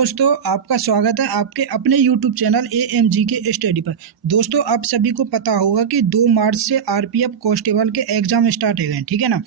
दोस्तों आपका स्वागत है आपके अपने YouTube चैनल AMG के स्टडी पर। दोस्तों आप सभी को पता होगा कि 2 मार्च से आरपीएफ कांस्टेबल के एग्ज़ाम स्टार्ट हो गए हैं, ठीक है ना।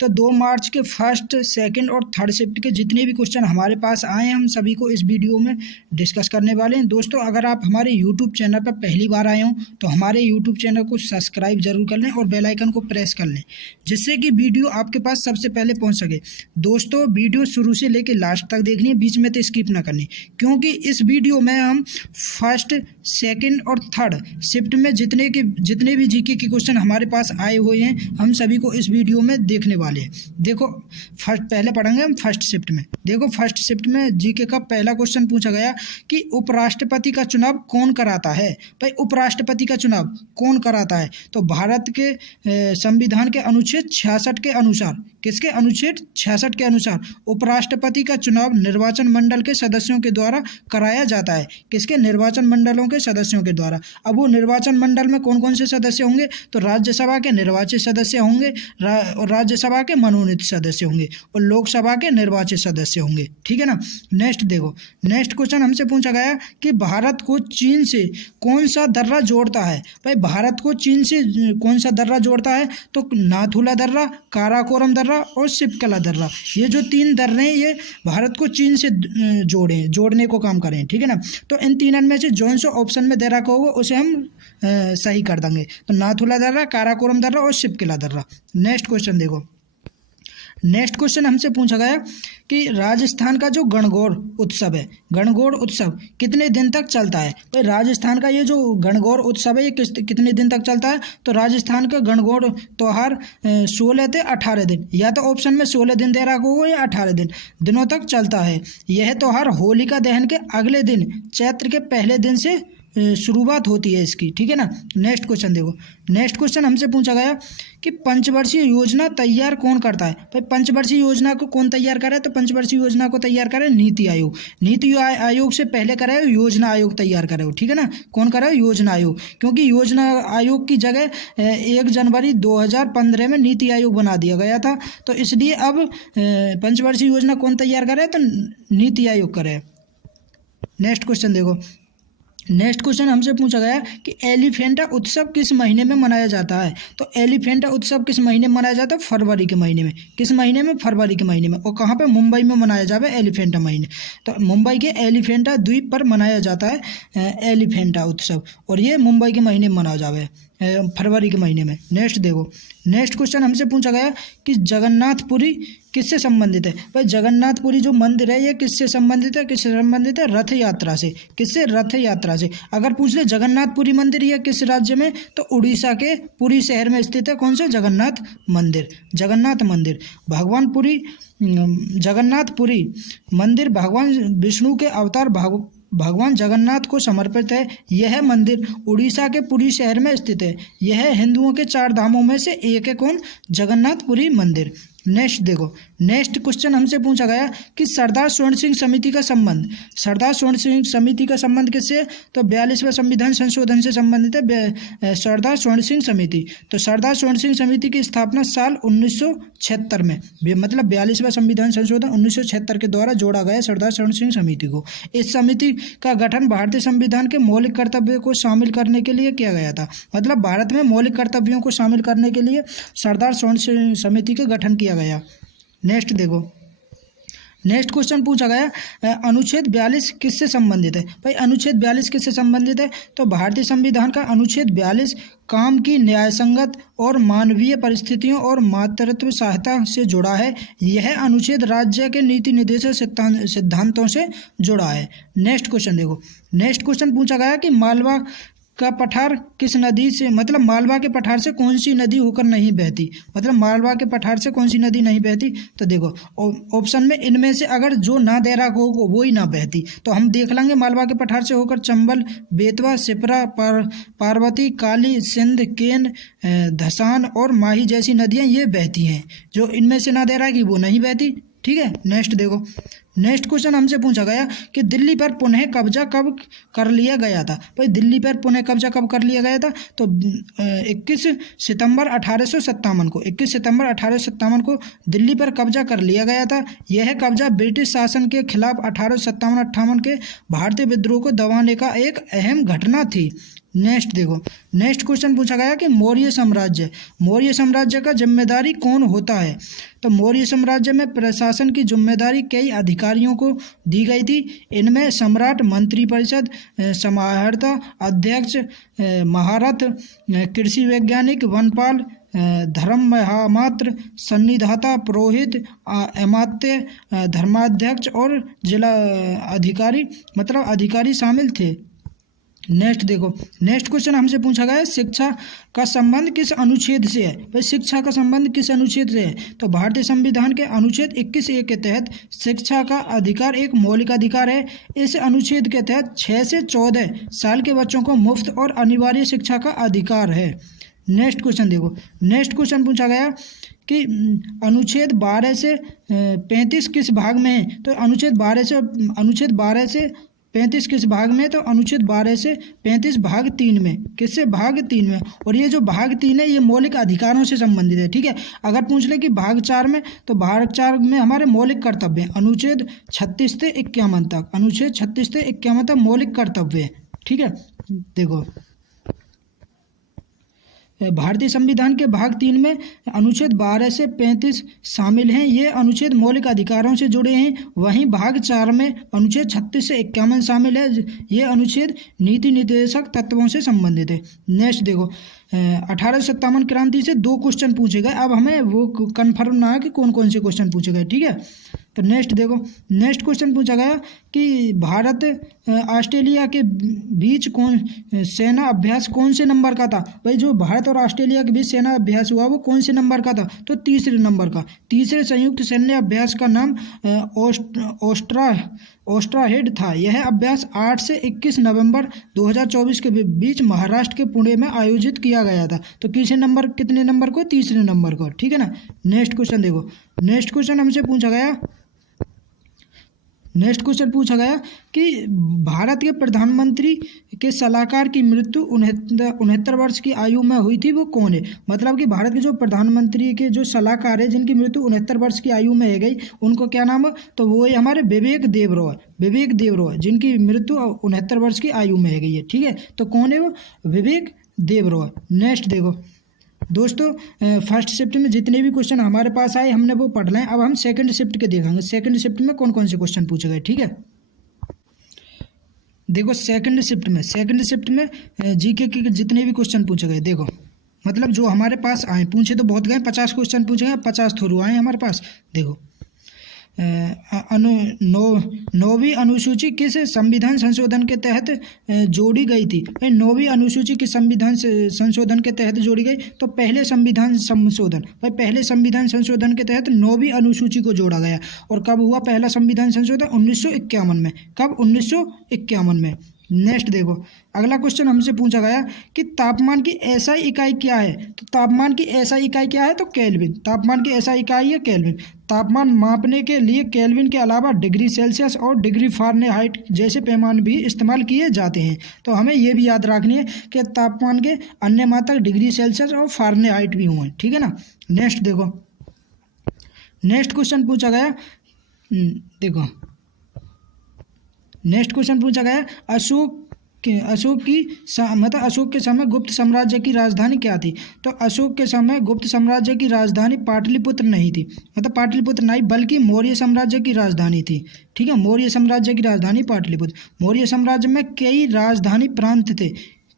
तो 2 मार्च के फर्स्ट, सेकंड और थर्ड शिफ्ट के जितने भी क्वेश्चन हमारे पास आए हैं हम सभी को इस वीडियो में डिस्कस करने वाले हैं। दोस्तों अगर आप हमारे YouTube चैनल पर पहली बार आए हों तो हमारे YouTube चैनल को सब्सक्राइब जरूर कर लें और बेल आइकन को प्रेस कर लें, जिससे कि वीडियो आपके पास सबसे पहले पहुंच सके। दोस्तों वीडियो शुरू से लेकर लास्ट तक देखनी है, बीच में तो स्किप ना करनी, क्योंकि इस वीडियो में हम फर्स्ट, सेकंड और थर्ड शिफ्ट में जितने भी जीके के क्वेश्चन हमारे पास आए हुए हैं हम सभी को इस वीडियो में देखने वाले। देखो फर्स्ट पहले पढ़ेंगे हम फर्स्ट शिफ्ट में। देखो फर्स्ट शिफ्ट में जीके का पहला क्वेश्चन पूछा गया कि उपराष्ट्रपति का चुनाव कौन कराता है। भाई उपराष्ट्रपति का चुनाव कौन कराता है? तो भारत के संविधान के अनुच्छेद 66 के अनुसार, किसके अनुच्छेद 66 के अनुसार उपराष्ट्रपति का चुनाव निर्वाचन मंडल के सदस्यों के द्वारा कराया जाता है। किसके? निर्वाचन मंडलों के सदस्यों के द्वारा। अब वो निर्वाचन मंडल में कौन कौन से सदस्य होंगे? तो राज्यसभा के निर्वाचित सदस्य होंगे और राज्यसभा के मनोनीत सदस्य होंगे और लोकसभा के निर्वाचित सदस्य होंगे, ठीक है ना। नेक्स्ट देखो, नेक्स्ट क्वेश्चन हमसे पूछा गया कि भारत को चीन से कौन सा दर्रा जोड़ता है। भाई भारत को चीन से कौन सा दर्रा जोड़ता है? तो नाथुला दर्रा, काराकोरम दर्रा और शिपकला दर्रा। ये जो 3 दर्रे हैं ये भारत को चीन से जोड़ने को काम करें, ठीक है ना। तो इन तीनों में से जो सा ऑप्शन में दे रखा होगा उसे हम सही कर देंगे। तो नाथुला दर्रा, काराकोरम दर्रा और शिपकला दर्रा। नेक्स्ट क्वेश्चन देखो, नेक्स्ट क्वेश्चन हमसे पूछा गया कि राजस्थान का जो गणगौर उत्सव है, गणगौर उत्सव कितने दिन तक चलता है। भाई राजस्थान का ये जो गणगौर उत्सव है ये कितने दिन तक चलता है? तो राजस्थान का गणगौर त्यौहार 16 से 18 दिन, या तो ऑप्शन में 16 दिन दे रखा होगा या 18 दिनों तक चलता है। यह त्यौहार होलिका दहन के अगले दिन चैत्र के पहले दिन से शुरुआत होती है इसकी, ठीक है ना। नेक्स्ट क्वेश्चन देखो, नेक्स्ट क्वेश्चन हमसे पूछा गया कि पंचवर्षीय योजना तैयार कौन करता है। भाई पंचवर्षीय योजना को कौन तैयार करे? तो पंचवर्षीय योजना को तैयार करे नीति आयोग। नीति आयोग से पहले करे योजना आयोग तैयार करे, ठीक है ना। कौन करे? योजना आयोग, क्योंकि योजना आयोग की जगह 1 जनवरी 2015 में नीति आयोग बना दिया गया था, तो इसलिए अब पंचवर्षीय योजना कौन तैयार करे? तो नीति आयोग करे। नेक्स्ट क्वेश्चन देखो, नेक्स्ट क्वेश्चन हमसे पूछा गया कि एलिफेंटा उत्सव किस महीने में मनाया जाता है। तो एलिफेंटा उत्सव किस महीने में मनाया जाता है? फरवरी के महीने में। किस महीने में? फरवरी के महीने में। और कहाँ पे? मुंबई में मनाया जाता है एलिफेंटा महीने। तो मुंबई के एलिफेंटा द्वीप पर मनाया जाता है एलिफेंटा उत्सव, और ये मुंबई के महीने में मनाया जाता है फरवरी के महीने में। नेक्स्ट देखो, नेक्स्ट क्वेश्चन हमसे पूछा गया कि जगन्नाथपुरी किससे संबंधित है। भाई जगन्नाथपुरी जो मंदिर है ये किससे संबंधित है? किससे संबंधित है? रथ यात्रा से। किससे? रथ यात्रा से। अगर पूछ ले जगन्नाथपुरी मंदिर ये किस राज्य में, तो उड़ीसा के पुरी शहर में स्थित है। कौन सा? जगन्नाथ मंदिर। जगन्नाथ मंदिर भगवानपुरी, जगन्नाथपुरी मंदिर भगवान विष्णु के अवतार भगवान जगन्नाथ को समर्पित है। यह मंदिर उड़ीसा के पुरी शहर में स्थित है। यह हिंदुओं के 4 धामों में से एक है। कौन? जगन्नाथपुरी मंदिर। नेक्स्ट देखो, नेक्स्ट क्वेश्चन हमसे पूछा गया कि सरदार स्वर्ण सिंह समिति का संबंध, सरदार स्वर्ण सिंह समिति का संबंध किससे? तो 42वें संविधान संशोधन से संबंधित है सरदार स्वर्ण सिंह समिति। तो सरदार स्वर्ण सिंह समिति की स्थापना साल 1976 में, मतलब 42वां संविधान संशोधन 1976 के द्वारा जोड़ा गया सरदार स्वर्ण सिंह समिति को। इस समिति का गठन भारतीय संविधान के मौलिक कर्तव्यों को शामिल करने के लिए किया गया था। मतलब भारत में मौलिक कर्तव्यों को शामिल करने के लिए सरदार स्वर्ण सिंह समिति का गठन किया गया। नेक्स्ट देखो, नेक्स्ट क्वेश्चन पूछा गया अनुच्छेद 42 किससे संबंधित है। भाई अनुच्छेद 42 किससे संबंधित है? तो भारतीय संविधान का अनुच्छेद 42 काम की न्यायसंगत और मानवीय परिस्थितियों और मातृत्व सहायता से जुड़ा है। यह अनुच्छेद राज्य के नीति निर्देशक सिद्धांतों से जुड़ा है। नेक्स्ट क्वेश्चन देखो, नेक्स्ट क्वेश्चन पूछा गया कि मालवा का पठार किस नदी से, मतलब मालवा के पठार से कौन सी नदी होकर नहीं बहती। मतलब मालवा के पठार से कौन सी नदी नहीं बहती? तो देखो ऑप्शन में इनमें से अगर जो ना दे रहा हो वो ही ना बहती, तो हम देख लेंगे मालवा के पठार से होकर चंबल, बेतवा, सिपरा, पार्वती, काली, सिंध, केन, धसान और माही जैसी नदियाँ ये बहती हैं। जो इनमें से ना दे रहा है कि वो नहीं बहती, ठीक है। नेक्स्ट देखो, नेक्स्ट क्वेश्चन हमसे पूछा गया कि दिल्ली पर पुनः कब्जा कब कर लिया गया था। भाई दिल्ली पर पुनः कब्जा कब कर लिया गया था, तो 21 सितंबर 1857 को 21 सितंबर 1857 को दिल्ली पर कब्जा कर लिया गया था। यह कब्जा ब्रिटिश शासन के खिलाफ 1857-58 के भारतीय विद्रोह को दबाने का एक अहम घटना थी। नेक्स्ट देखो, नेक्स्ट क्वेश्चन पूछा गया कि मौर्य साम्राज्य का जिम्मेदारी कौन होता है। तो मौर्य साम्राज्य में प्रशासन की जिम्मेदारी कई अधिकारियों को दी गई थी। इनमें सम्राट, मंत्रिपरिषद, समाहर्ता, अध्यक्ष, महारथ, कृषि वैज्ञानिक, वनपाल, धर्म महामात्र, सन्निधाता, पुरोहित, अमात्य, धर्माध्यक्ष और जिला अधिकारी मतलब अधिकारी शामिल थे। नेक्स्ट देखो, नेक्स्ट क्वेश्चन हमसे पूछा गया है शिक्षा का संबंध किस अनुच्छेद से है। भाई शिक्षा का संबंध किस अनुच्छेद से है, तो भारतीय संविधान के अनुच्छेद 21(a) के तहत शिक्षा का अधिकार एक मौलिक अधिकार है। इस अनुच्छेद के तहत 6 से 14 साल के बच्चों को मुफ्त और अनिवार्य शिक्षा का अधिकार है। नेक्स्ट क्वेश्चन देखो, नेक्स्ट क्वेश्चन पूछा गया कि अनुच्छेद 12 से 35 किस भाग में है। तो अनुच्छेद 12 से 35 किस भाग में, तो अनुच्छेद 12 से 35 भाग 3 में। किससे, भाग 3 में। और ये जो भाग 3 है ये मौलिक अधिकारों से संबंधित है। ठीक है, अगर पूछ ले कि भाग 4 में, तो भाग 4 में हमारे मौलिक कर्तव्य हैं, अनुच्छेद 36 से 51 तक, अनुच्छेद 36 से 51 तक मौलिक कर्तव्य है। ठीक है, देखो भारतीय संविधान के भाग 3 में अनुच्छेद 12 से 35 शामिल हैं, ये अनुच्छेद मौलिक अधिकारों से जुड़े हैं। वहीं भाग 4 में अनुच्छेद 36 से 51 शामिल है, ये अनुच्छेद नीति निर्देशक तत्वों से संबंधित है। नेक्स्ट देखो, 1857 क्रांति से 2 क्वेश्चन पूछे गए। अब हमें वो कन्फर्म ना है कि कौन कौन से क्वेश्चन पूछे गए। ठीक है, तो नेक्स्ट देखो, नेक्स्ट क्वेश्चन पूछा गया कि भारत ऑस्ट्रेलिया के बीच सेना अभ्यास कौन से नंबर का था। भाई जो भारत और ऑस्ट्रेलिया के बीच सेना अभ्यास हुआ वो कौन से नंबर का था, तो तीसरे नंबर का। तीसरे संयुक्त सैन्य अभ्यास का नाम ओस्ट्राहेड था। यह अभ्यास 8 से 21 नवंबर 2024 के बीच महाराष्ट्र के पुणे में आयोजित किया गया था। तो कितने नंबर को, तीसरे नंबर को। ठीक है ना। नेक्स्ट क्वेश्चन देखो, नेक्स्ट क्वेश्चन हमसे पूछा गया, नेक्स्ट क्वेश्चन पूछा गया कि भारत के प्रधानमंत्री के सलाहकार की मृत्यु 69 वर्ष की आयु में हुई थी, वो कौन है। मतलब कि भारत के जो प्रधानमंत्री के जो सलाहकार है जिनकी मृत्यु 69 वर्ष की आयु में है गई, उनको क्या नाम है, तो वो है हमारे विवेक देवरॉय, विवेक देवरॉय, जिनकी मृत्यु 69 वर्ष की आयु में है गई है। ठीक है, तो कौन है वो, विवेक देवरॉय। नेक्स्ट देखो दोस्तों, फर्स्ट शिफ्ट में जितने भी क्वेश्चन हमारे पास आए हमने वो पढ़ लें। अब हम सेकंड शिफ्ट के देखेंगे, सेकंड शिफ्ट में कौन कौन से क्वेश्चन पूछे गए। ठीक है, देखो सेकंड शिफ्ट में जीके के जितने भी क्वेश्चन पूछे गए, देखो मतलब जो हमारे पास आए, पूछे तो बहुत गए, 50 क्वेश्चन पूछे गए, 50 थोड़ू आए हमारे पास। देखो नौवीं अनुसूची किस संविधान संशोधन के तहत जोड़ी गई थी। नौवीं अनुसूची किस संविधान संशोधन के तहत जोड़ी गई, तो पहले संविधान संशोधन, भाई पहले संविधान संशोधन के तहत नौवीं अनुसूची को जोड़ा गया। और कब हुआ पहला संविधान संशोधन, 1951 में। कब, 1951 में। नेक्स्ट देखो, अगला क्वेश्चन हमसे पूछा गया कि तापमान की एसआई इकाई क्या है। तो तापमान की एसआई इकाई क्या है, तो केल्विन। तापमान की एसआई इकाई है केल्विन। तापमान मापने के लिए केल्विन के अलावा डिग्री सेल्सियस और डिग्री फ़ारेनहाइट जैसे पैमाने भी इस्तेमाल किए जाते हैं। तो हमें ये भी याद रखनी है कि तापमान के अन्य मात्रक डिग्री सेल्सियस और फ़ारेनहाइट भी हुए। ठीक है ना। नेक्स्ट देखो, नेक्स्ट क्वेश्चन पूछा गया, देखो नेक्स्ट क्वेश्चन पूछा गया अशोक के समय गुप्त साम्राज्य की राजधानी क्या थी। तो अशोक के समय गुप्त साम्राज्य की राजधानी पाटलिपुत्र नहीं थी, मतलब पाटलिपुत्र नहीं बल्कि मौर्य साम्राज्य की राजधानी थी। ठीक है, मौर्य साम्राज्य की राजधानी पाटलिपुत्र। मौर्य साम्राज्य में कई राजधानी प्रांत थे,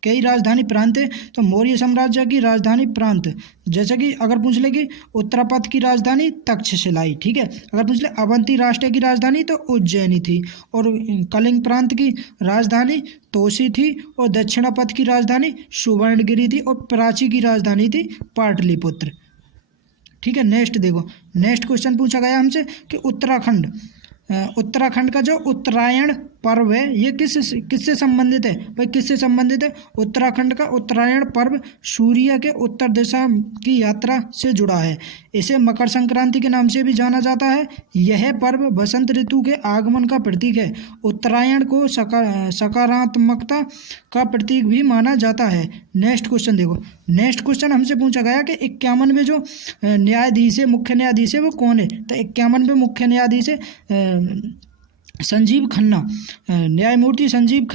कई राजधानी प्रांत है। तो मौर्य साम्राज्य की राजधानी प्रांत, जैसे कि अगर पूछ ले कि उत्तरापथ की राजधानी तक्षशिलाई। ठीक है, अगर पूछ ले अवंती राष्ट्र की राजधानी तो उज्जैनी थी, और कलिंग प्रांत की राजधानी तोसी थी, और दक्षिणापथ की राजधानी सुवर्णगिरी थी, और प्राची की राजधानी थी पाटलिपुत्र। ठीक है, नेक्स्ट देखो, नेक्स्ट क्वेश्चन पूछा गया हमसे कि उत्तराखंड का जो उत्तरायण पर्व है ये किससे संबंधित है भाई, किससे संबंधित है? उत्तराखंड का उत्तरायण पर्व सूर्य के उत्तर दिशा की यात्रा से जुड़ा है। इसे मकर संक्रांति के नाम से भी जाना जाता है। यह पर्व बसंत ऋतु के आगमन का प्रतीक है। उत्तरायण को सकारात्मकता का प्रतीक भी माना जाता है। नेक्स्ट क्वेश्चन देखो, नेक्स्ट क्वेश्चन हमसे पूछा गया कि 51वें जो न्यायाधीश है, मुख्य न्यायाधीश है, वो कौन है? तो 51वें मुख्य न्यायाधीश है संजीव खन्ना। न्यायमूर्ति संजीव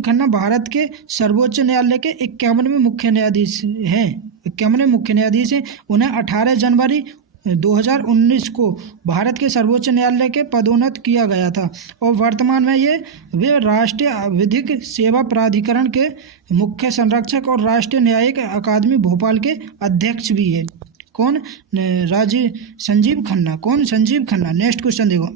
खन्ना भारत के सर्वोच्च न्यायालय के 51वें मुख्य न्यायाधीश हैं। 51वें मुख्य न्यायाधीश हैं। उन्हें 18 जनवरी 2019 को भारत के सर्वोच्च न्यायालय के पदोन्नत किया गया था और वर्तमान में वे राष्ट्रीय विधिक सेवा प्राधिकरण के मुख्य संरक्षक और राष्ट्रीय न्यायिक अकादमी भोपाल के अध्यक्ष भी है। कौन? संजीव खन्ना। कौन? संजीव खन्ना। नेक्स्ट क्वेश्चन देखो,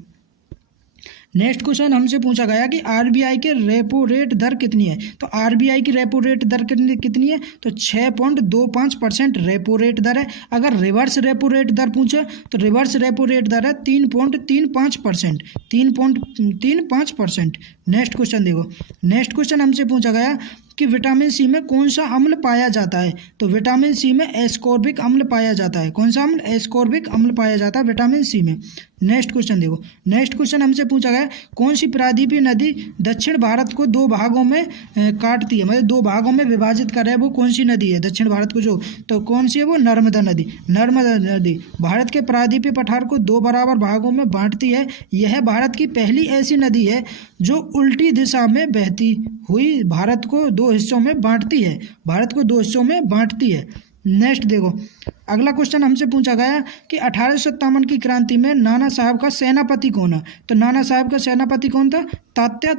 नेक्स्ट क्वेश्चन हमसे पूछा गया कि आरबीआई के रेपो रेट दर कितनी है? तो आरबीआई की रेपो रेट दर कितनी है? तो 6.25% रेपो रेट दर है। अगर रिवर्स रेपो रेट दर पूछे तो रिवर्स रेपो रेट दर है 3.35%। 3.35%। नेक्स्ट क्वेश्चन देखो, नेक्स्ट क्वेश्चन हमसे पूछा गया कि विटामिन सी में कौन सा अम्ल पाया जाता है? तो विटामिन सी में एस्कॉर्बिक अम्ल पाया जाता है। कौन सा अम्ल? एस्कॉर्बिक अम्ल पाया जाता है विटामिन सी में। नेक्स्ट क्वेश्चन देखो, नेक्स्ट क्वेश्चन हमसे पूछा गया कौन सी प्रायद्वीपीय नदी दक्षिण भारत को 2 भागों में काटती है, मतलब 2 भागों में विभाजित कर है, वो कौन सी नदी है दक्षिण भारत को जो? तो कौन सी है वो? नर्मदा नदी। नर्मदा नदी भारत के प्रायद्वीपीय पठार को 2 बराबर भागों में बांटती है। यह भारत की पहली ऐसी नदी है जो उल्टी दिशा में बहती हुई भारत को 2 हिस्सों में बांटती है। भारत को 2 हिस्सों में बांटती है। नेक्स्ट देखो, अगला क्वेश्चन हमसे पूछा गया कि 1857 की क्रांति में नाना साहब का सेनापति कौन है? तो नाना साहब का सेनापति कौन था? तात्या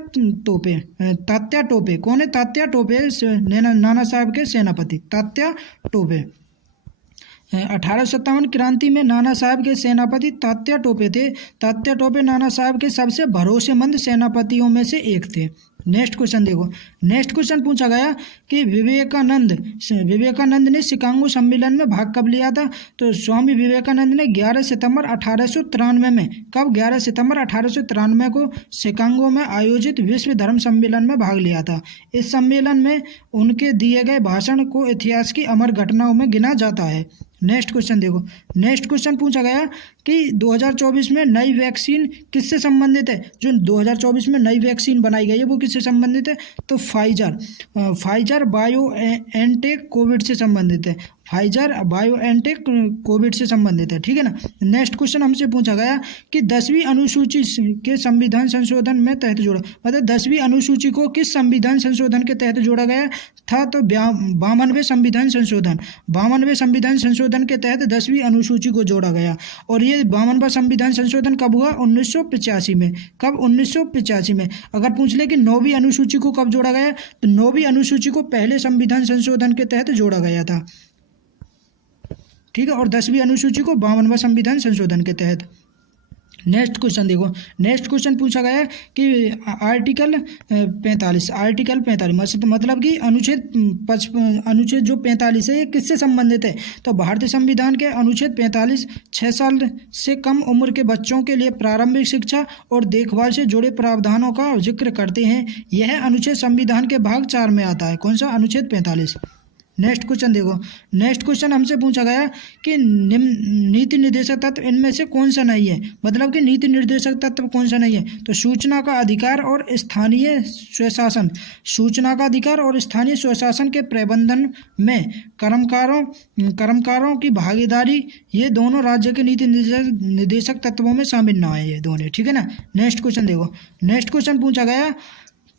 टोपे। तात्या टोपे। कौन है? तात्या टोपे नाना साहब के सेनापति, तात्या टोपे। 1857 क्रांति में नाना साहब के सेनापति तात्या टोपे थे। तात्या टोपे नाना साहब के सबसे भरोसेमंद सेनापतियों में से एक थे। नेक्स्ट क्वेश्चन देखो, नेक्स्ट क्वेश्चन पूछा गया कि विवेकानंद ने शिकागो सम्मेलन में भाग कब लिया था? तो स्वामी विवेकानंद ने 11 सितंबर 1893 में, कब? 11 सितंबर 1893 को शिकागो में आयोजित विश्व धर्म सम्मेलन में भाग लिया था। इस सम्मेलन में उनके दिए गए भाषण को इतिहास की अमर घटनाओं में गिना जाता है। नेक्स्ट क्वेश्चन देखो, नेक्स्ट क्वेश्चन पूछा गया कि 2024 में नई वैक्सीन किससे संबंधित है? जो 2024 में नई वैक्सीन बनाई गई है वो किससे संबंधित है? तो फाइजर बायोएनटेक कोविड से संबंधित है। फाइजर बायोएनटेक कोविड से संबंधित है, ठीक है ना। नेक्स्ट क्वेश्चन हमसे पूछा गया कि 10वीं अनुसूची के संविधान संशोधन में तहत जोड़ा, मतलब 10वीं अनुसूची को किस संविधान संशोधन के तहत जोड़ा गया था? तो 52वें संविधान संशोधन। 52वें संविधान संशोधन के तहत 10वीं अनुसूची को जोड़ा गया। और ये 52वां संविधान संशोधन कब हुआ? 1985 में। कब? 1985 में। अगर पूछ ले कि 9वीं अनुसूची को कब जोड़ा गया, तो 9वीं अनुसूची को पहले संविधान संशोधन के तहत जोड़ा गया था, ठीक है। और 10वीं अनुसूची को 52वां संविधान संशोधन के तहत। नेक्स्ट क्वेश्चन देखो, नेक्स्ट क्वेश्चन पूछा गया कि आर्टिकल 45 मतलब कि अनुच्छेद जो 45 है ये किससे संबंधित है? तो भारतीय संविधान के अनुच्छेद 45 6 साल से कम उम्र के बच्चों के लिए प्रारंभिक शिक्षा और देखभाल से जुड़े प्रावधानों का जिक्र करते हैं। यह अनुच्छेद संविधान के भाग 4 में आता है। कौन सा? अनुच्छेद 45। नेक्स्ट क्वेश्चन देखो, नेक्स्ट क्वेश्चन हमसे पूछा गया कि नीति निर्देशक तत्व इनमें से कौन सा नहीं है? मतलब कि नीति निर्देशक तत्व कौन सा नहीं है? तो सूचना का अधिकार और स्थानीय स्वशासन। सूचना का अधिकार और स्थानीय स्वशासन के प्रबंधन में कर्मकारों की भागीदारी, ये दोनों राज्य के नीति निर्देशक तत्वों में शामिल ना है, ये दोनों, ठीक है ना। नेक्स्ट क्वेश्चन देखो, नेक्स्ट क्वेश्चन पूछा गया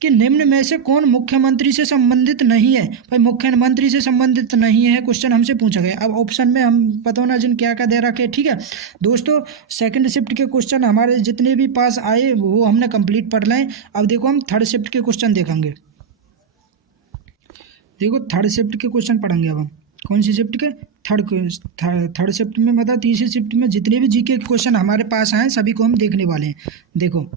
कि निम्न में से कौन मुख्यमंत्री से संबंधित नहीं है? भाई मुख्यमंत्री से संबंधित नहीं है क्वेश्चन हमसे पूछा गया। अब ऑप्शन में हम पता होना जिन क्या क्या दे रखे, ठीक है दोस्तों। सेकंड शिफ्ट के क्वेश्चन हमारे जितने भी पास आए वो हमने कंप्लीट पढ़ लें। अब देखो हम थर्ड शिफ्ट के क्वेश्चन देखेंगे। देखो थर्ड शिफ्ट के क्वेश्चन पढ़ेंगे अब हम। कौन सी शिफ्ट के? थर्ड शिफ्ट में, मतलब तीसरी शिफ्ट में जितने भी जीके के क्वेश्चन हमारे पास आए सभी को हम देखने वाले हैं। देखो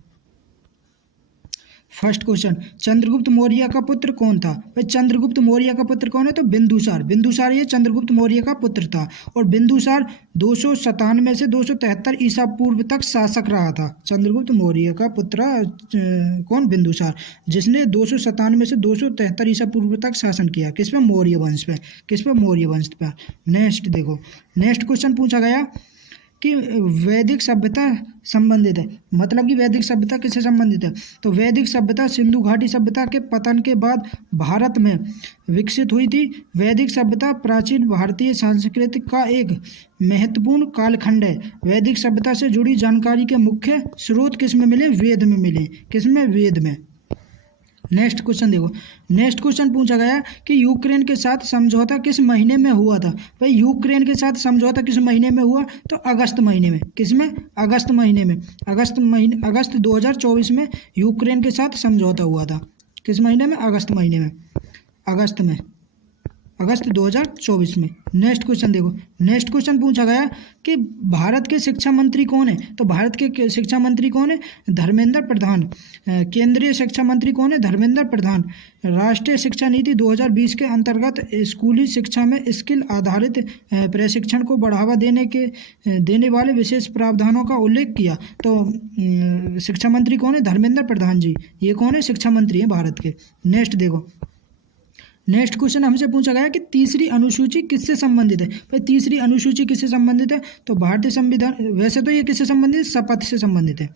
फर्स्ट क्वेश्चन, चंद्रगुप्त मौर्य का पुत्र कौन था? भाई चंद्रगुप्त मौर्य का पुत्र कौन है? तो बिंदुसार। बिंदुसार ये चंद्रगुप्त मौर्य का पुत्र था। और बिंदुसार 297 से 273 ईसा पूर्व तक शासक रहा था। चंद्रगुप्त मौर्य का पुत्र कौन? बिंदुसार, जिसने 297 से 273 ईसा पूर्व तक शासन किया। किस पे? मौर्य वंश पे। किस पे? मौर्य वंश पे। नेक्स्ट देखो, नेक्स्ट क्वेश्चन पूछा गया कि वैदिक सभ्यता संबंधित है, मतलब कि वैदिक सभ्यता किससे संबंधित है? तो वैदिक सभ्यता सिंधु घाटी सभ्यता के पतन के बाद भारत में विकसित हुई थी। वैदिक सभ्यता प्राचीन भारतीय संस्कृति का एक महत्वपूर्ण कालखंड है। वैदिक सभ्यता से जुड़ी जानकारी के मुख्य स्रोत किस में मिले? वेद में मिले। किस में? वेद में। नेक्स्ट क्वेश्चन देखो, नेक्स्ट क्वेश्चन पूछा गया कि यूक्रेन के साथ समझौता किस महीने में हुआ था? भाई यूक्रेन के साथ समझौता किस महीने में हुआ? तो अगस्त महीने में। किस में? अगस्त महीने में। अगस्त 2024 में यूक्रेन के साथ समझौता हुआ था। किस महीने में? अगस्त महीने में। अगस्त में, अगस्त 2024 में। नेक्स्ट क्वेश्चन देखो, नेक्स्ट क्वेश्चन पूछा गया कि भारत के शिक्षा मंत्री कौन है? तो भारत के शिक्षा मंत्री कौन है? धर्मेंद्र प्रधान। केंद्रीय शिक्षा मंत्री कौन है? धर्मेंद्र प्रधान। राष्ट्रीय शिक्षा नीति 2020 के अंतर्गत स्कूली शिक्षा में स्किल आधारित प्रशिक्षण को बढ़ावा देने वाले विशेष प्रावधानों का उल्लेख किया। तो शिक्षा मंत्री कौन है? धर्मेंद्र प्रधान जी। ये कौन है? शिक्षा मंत्री है भारत के। नेक्स्ट देखो, नेक्स्ट क्वेश्चन हमसे पूछा गया कि तीसरी अनुसूची किससे संबंधित है? भाई तीसरी अनुसूची किससे संबंधित है? तो भारतीय संविधान, वैसे तो ये किससे संबंधित है? शपथ से संबंधित है।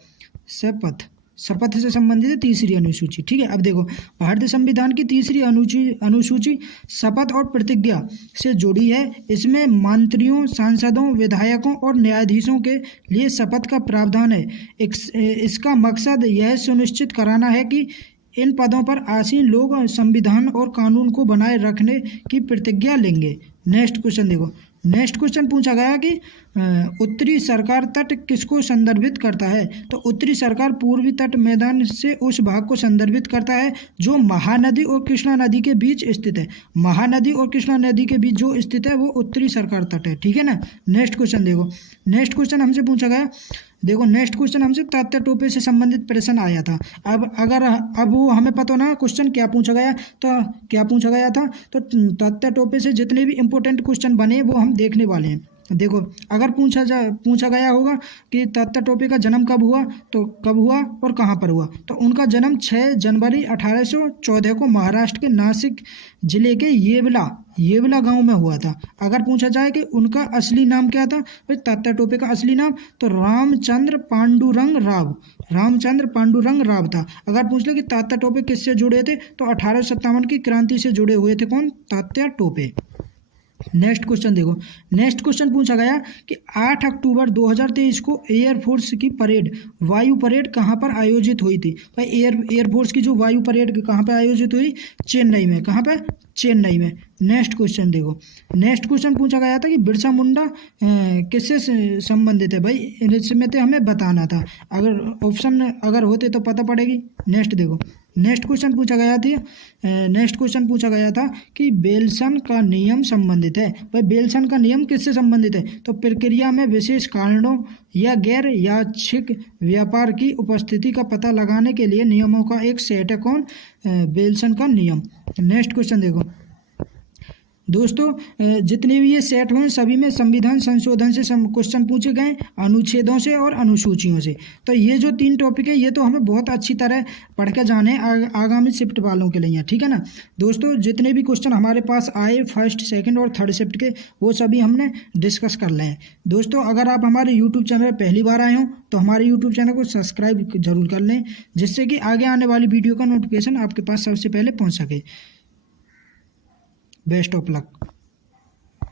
शपथ से संबंधित है तीसरी अनुसूची। ठीक है, अब देखो, भारतीय संविधान की तीसरी अनुसूची शपथ और प्रतिज्ञा से जुड़ी है। इसमें मंत्रियों, सांसदों, विधायकों और न्यायाधीशों के लिए शपथ का प्रावधान है। इसका मकसद यह सुनिश्चित कराना है कि इन पदों पर आसीन लोग संविधान और कानून को बनाए रखने की प्रतिज्ञा लेंगे। नेक्स्ट क्वेश्चन देखो, नेक्स्ट क्वेश्चन पूछा गया कि उत्तरी सरकार तट किसको संदर्भित करता है? तो उत्तरी सरकार पूर्वी तट मैदान से उस भाग को संदर्भित करता है जो महानदी और कृष्णा नदी के बीच स्थित है। महानदी और कृष्णा नदी के बीच जो स्थित है वो उत्तरी सरकार तट है। ठीक है ना। नेक्स्ट क्वेश्चन देखो, नेक्स्ट क्वेश्चन हमसे पूछा गया, देखो नेक्स्ट क्वेश्चन हमसे तात्या टोपे से संबंधित प्रश्न आया था। अब वो हमें पता ना क्वेश्चन क्या पूछा गया, तो क्या पूछा गया था, तो तात्या टोपे से जितने भी इंपॉर्टेंट क्वेश्चन बने वो हम देखने वाले हैं। देखो, अगर पूछा गया होगा कि तात्या टोपे का जन्म कब हुआ, तो कब हुआ और कहाँ पर हुआ, तो उनका जन्म 6 जनवरी 1814 को महाराष्ट्र के नासिक जिले के येवला गांव में हुआ था। अगर पूछा जाए कि उनका असली नाम क्या था, तो तात्या टोपे का असली नाम तो रामचंद्र पांडुरंग राव था। अगर पूछ ले कि तात्या टोपे किससे जुड़े थे, तो 1857 की क्रांति से जुड़े हुए थे। कौन? तात्या टोपे। नेक्स्ट क्वेश्चन देखो, नेक्स्ट क्वेश्चन पूछा गया कि 8 अक्टूबर 2023 को एयरफोर्स की परेड, वायु परेड कहाँ पर आयोजित हुई थी? भाई एयरफोर्स की जो वायु परेड कहाँ पर आयोजित हुई? चेन्नई में। कहाँ पर? चेन्नई में। नेक्स्ट क्वेश्चन देखो, नेक्स्ट क्वेश्चन पूछा गया था कि बिरसा मुंडा किससे संबंधित है? भाई इसमें तो हमें बताना था, अगर ऑप्शन अगर होते तो पता पड़ेगी। नेक्स्ट देखो, नेक्स्ट क्वेश्चन पूछा गया था कि बेल्सन का नियम संबंधित है। भाई बेल्सन का नियम किससे संबंधित है? तो प्रक्रिया में विशेष कारणों या गैर यादृच्छिक व्यापार की उपस्थिति का पता लगाने के लिए नियमों का एक सेट है। कौन? बेल्सन का नियम। नेक्स्ट क्वेश्चन देखो दोस्तों, जितने भी ये सेट हुए सभी में संविधान संशोधन से क्वेश्चन पूछे गए, अनुच्छेदों से और अनुसूचियों से। तो ये जो 3 टॉपिक है ये तो हमें बहुत अच्छी तरह पढ़ के जाने आगामी शिफ्ट वालों के लिए। ठीक है ना दोस्तों, जितने भी क्वेश्चन हमारे पास आए फर्स्ट, सेकंड और थर्ड शिफ्ट के, वो सभी हमने डिस्कस कर ले हैं। दोस्तों, अगर आप हमारे यूट्यूब चैनल पहली बार आए हों तो हमारे यूट्यूब चैनल को सब्सक्राइब जरूर कर लें, जिससे कि आगे आने वाली वीडियो का नोटिफिकेशन आपके पास सबसे पहले पहुँच सके। Best of luck.